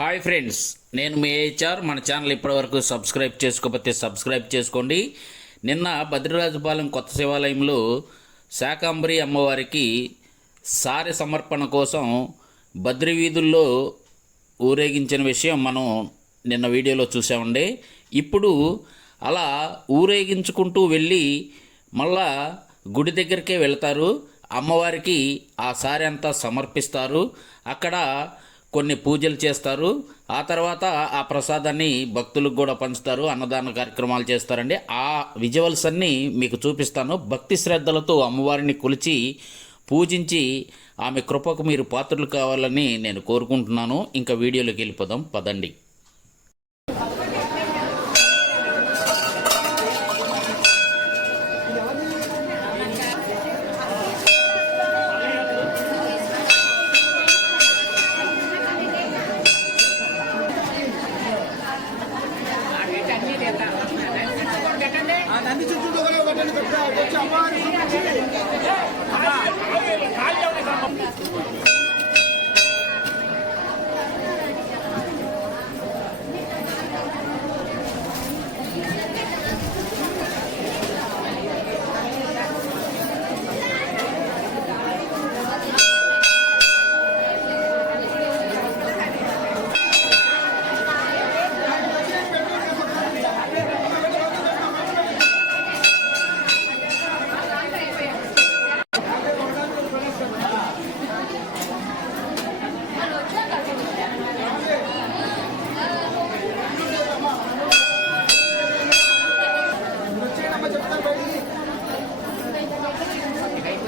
Hi friends నేను మీ HR మన ఛానల్ ఇప్పటివరకు సబ్స్క్రైబ్ చేసుకోకపోతే సబ్స్క్రైబ్ చేసుకోండి. నిన్న భద్రరాజుపాలెం కొత్త శివాలయంలో శాకాంబరి అమ్మవారికి సారె సమర్పణ కోసం బద్రి వీధుల్లో ఊరేగించిన విషయం మనం నిన్న వీడియోలో చూసామండి ఇప్పుడు అలా ఊరేగించుకుంటూ వెళ్ళి మళ్ళా గుడి దగ్గరికే వెళ్తారు. అమ్మవారికి ఆ సారి అంతా సమర్పిస్తారు. అక్కడ కొన్ని పూజలు చేస్తారు. ఆ తర్వాత ఆ ప్రసాదాన్ని భక్తులకు కూడా పంచుతారు అన్నదాన కార్యక్రమాలు చేస్తారండి. ఆ విజువల్స్ అన్నీ మీకు చూపిస్తాను. భక్తి శ్రద్ధలతో అమ్మవారిని కొలిచి పూజించి ఆమె కృపకు మీరు పాత్రలు కావాలని నేను కోరుకుంటున్నాను. ఇంకా వీడియోలోకి వెళ్ళిపోదాం. పదండి.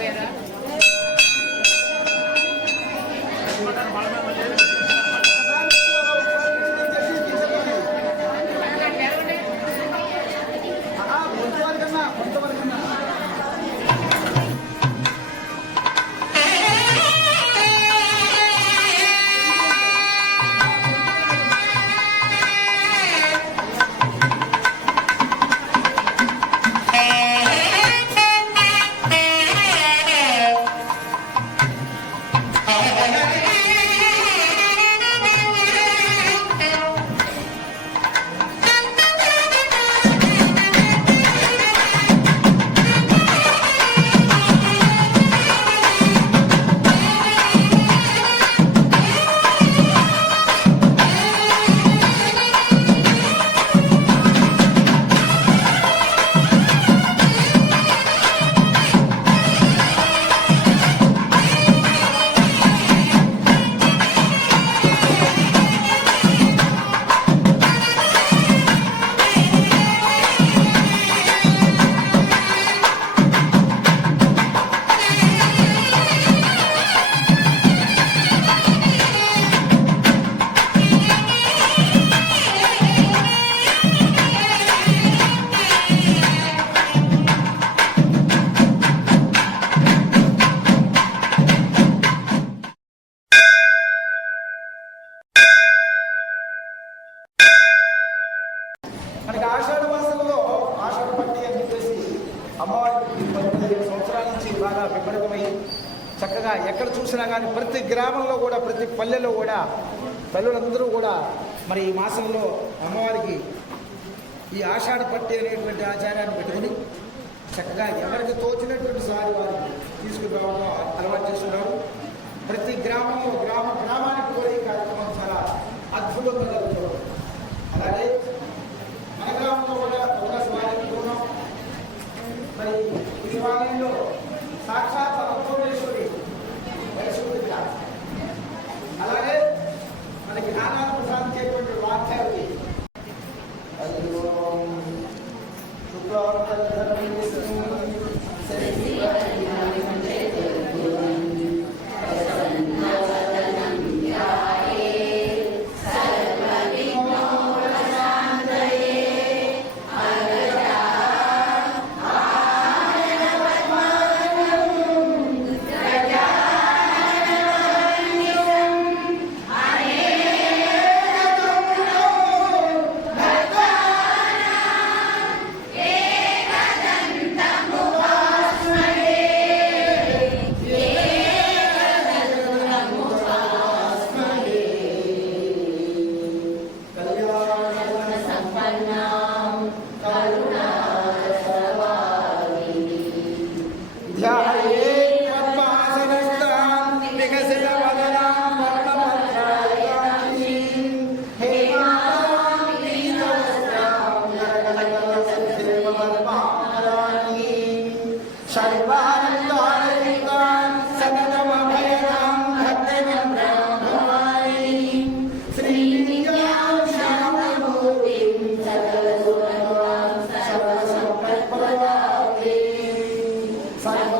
Rueda. మరి ఈ మాసంలో అమ్మవారికి ఈ ఆషాఢ పట్టి అనేటువంటి ఆచారాన్ని పెట్టుకుని చక్కగా ఎవరికి తోచినటువంటి సారి వారు తీసుకుని రావడం అలవాటు చేస్తున్నారు. ప్రతి గ్రామంలో గ్రామ గ్రామానికి కూడా ఈ కార్యక్రమం చాలా అద్భుతంగా జరుగుతుంది. అలాగే మన గ్రామంలో కూడా ఒక శివాలయం ఉన్నాం మరి ఈ శివాలయంలో సాక్షాత్ Lord, Sorry.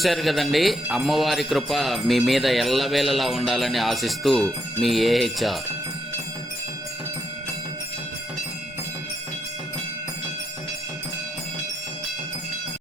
చూశారు కదండి? అమ్మవారి కృప మీ మీద ఎల్లవేళలా ఉండాలని ఆశిస్తూ మీ ఏహెచ్ఆర్